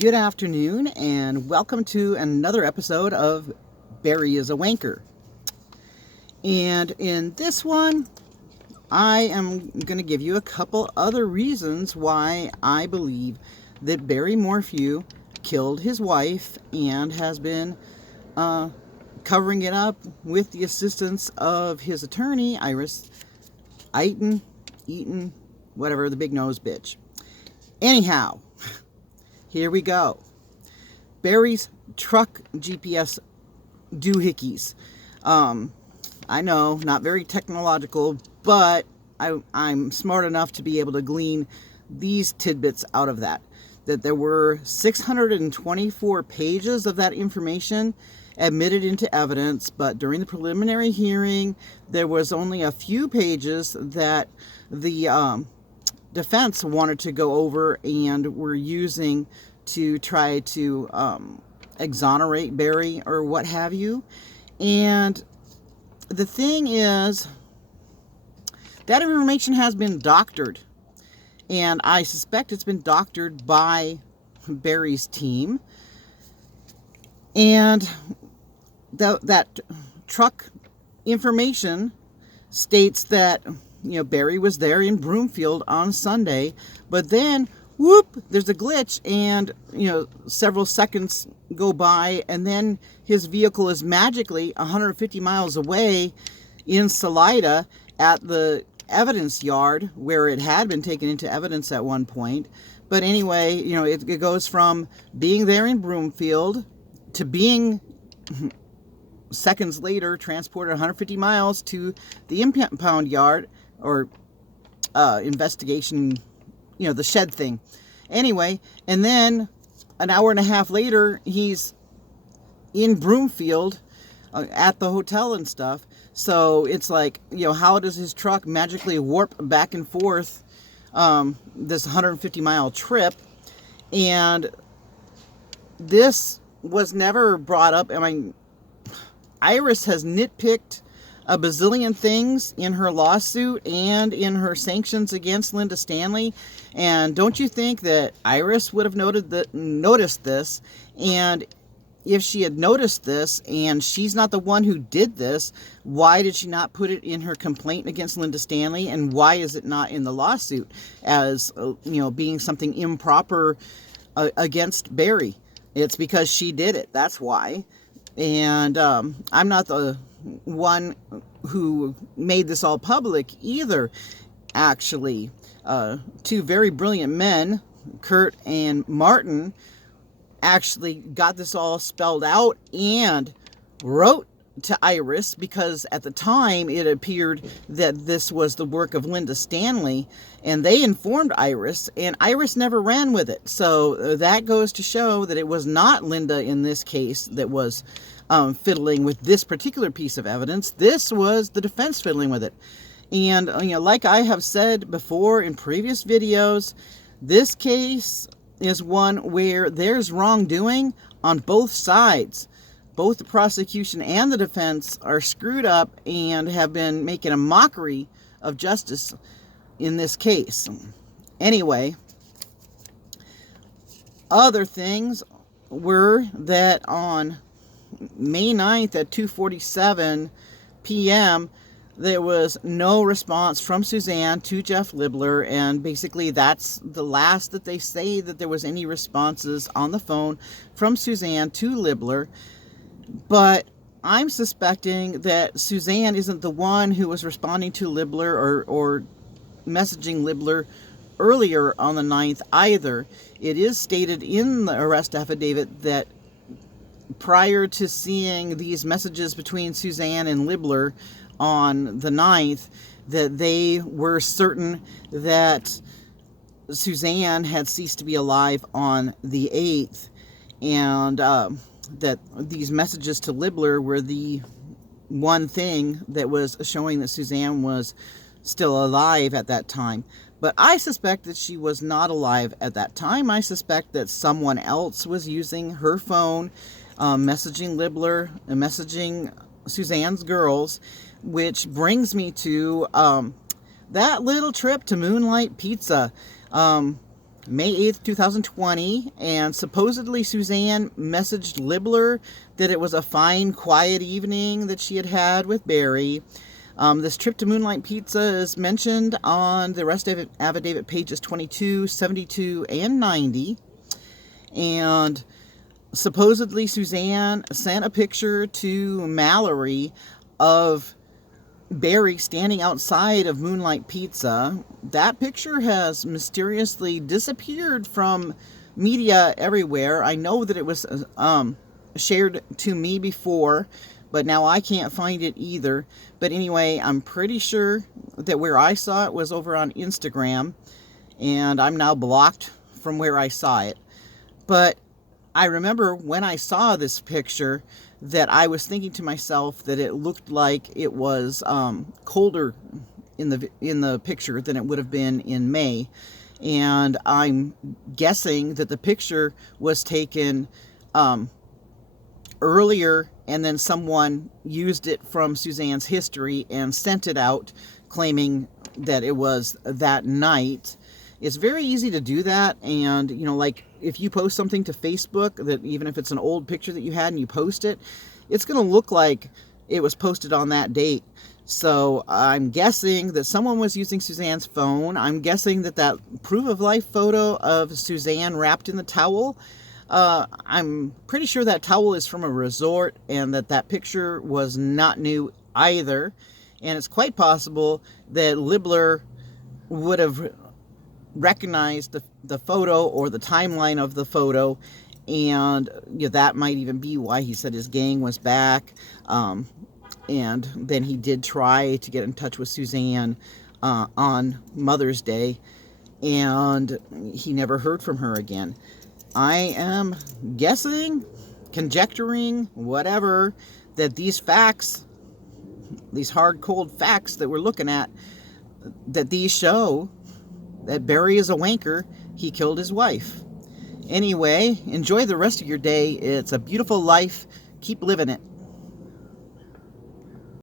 Good afternoon, and welcome to another episode of Barry is a Wanker. And in this one, I am going to give you a couple other reasons why I believe that Barry Morphew killed his wife and has been covering it up with the assistance of his attorney, Iris Eaton, whatever, the big nose bitch. Anyhow, here we go. Barry's truck GPS doohickeys. I know, not very technological, but I'm smart enough to be able to glean these tidbits out of that. That there were 624 pages of that information admitted into evidence, but during the preliminary hearing, there was only a few pages that the defense wanted to go over and were using to try to exonerate Barry or what have you. And the thing is, that information has been doctored. And I suspect it's been doctored by Barry's team. And that truck information states that, Barry was there in Broomfield on Sunday, but then, whoop, there's a glitch, and, several seconds go by, and then his vehicle is magically 150 miles away in Salida at the evidence yard where it had been taken into evidence at one point. But anyway, it goes from being there in Broomfield to being seconds later transported 150 miles to the impound yard or investigation, the shed thing. Anyway, and then an hour and a half later, he's in Broomfield at the hotel and stuff. So it's like, how does his truck magically warp back and forth this 150-mile trip? And this was never brought up. I mean, Iris has nitpicked a bazillion things in her lawsuit and in her sanctions against Linda Stanley. And don't you think that Iris would have noticed this? And if she had noticed this and she's not the one who did this, why did she not put it in her complaint against Linda Stanley? And why is it not in the lawsuit as, being something improper against Barry? It's because she did it. That's why. And I'm not the one who made this all public either. Actually, two very brilliant men, Kurt and Martin, actually got this all spelled out and wrote to Iris, because at the time it appeared that this was the work of Linda Stanley, and they informed Iris, and Iris never ran with it. So that goes to show that it was not Linda in this case that was fiddling with this particular piece of evidence. This was the defense fiddling with it. And like I have said before in previous videos, this case is one where there's wrongdoing on both sides. Both the prosecution and the defense are screwed up and have been making a mockery of justice in this case. Anyway, other things were that on May 9th at 2:47 p.m., there was no response from Suzanne to Jeff Libler, and basically that's the last that they say that there was any responses on the phone from Suzanne to Libler. But I'm suspecting that Suzanne isn't the one who was responding to Libler or messaging Libler earlier on the 9th either. It is stated in the arrest affidavit that prior to seeing these messages between Suzanne and Libler on the 9th, that they were certain that Suzanne had ceased to be alive on the 8th, and that these messages to Libler were the one thing that was showing that Suzanne was still alive at that time. But I suspect that she was not alive at that time. I suspect that someone else was using her phone, messaging Libler and messaging Suzanne's girls, which brings me to that little trip to Moonlight Pizza. May 8th, 2020, and supposedly Suzanne messaged Libler that it was a fine, quiet evening that she had had with Barry. This trip to Moonlight Pizza is mentioned on the arrest affidavit pages 22, 72, and 90. And supposedly Suzanne sent a picture to Mallory of Barry standing outside of Moonlight Pizza. That picture has mysteriously disappeared from media everywhere. I know that it was shared to me before, but now I can't find it either. But anyway, I'm pretty sure that where I saw it was over on Instagram, and I'm now blocked from where I saw it. But I remember when I saw this picture that I was thinking to myself that it looked like it was colder in the picture than it would have been in May. And I'm guessing that the picture was taken earlier, and then someone used it from Suzanne's history and sent it out claiming that it was that night. It's very easy to do that, and like if you post something to Facebook, that even if it's an old picture that you had and you post it, it's going to look like it was posted on that date. So I'm guessing that someone was using Suzanne's phone. I'm guessing that proof of life photo of Suzanne wrapped in the towel, I'm pretty sure that towel is from a resort, and that picture was not new either. And it's quite possible that Libler would have recognized the photo or the timeline of the photo, and that might even be why he said his gang was back. And then he did try to get in touch with Suzanne on Mother's Day, and he never heard from her again. I am guessing, conjecturing, whatever, that these facts, these hard, cold facts that we're looking at, that these show that Barry is a wanker. He killed his wife. Anyway, enjoy the rest of your day. It's a beautiful life. Keep living it.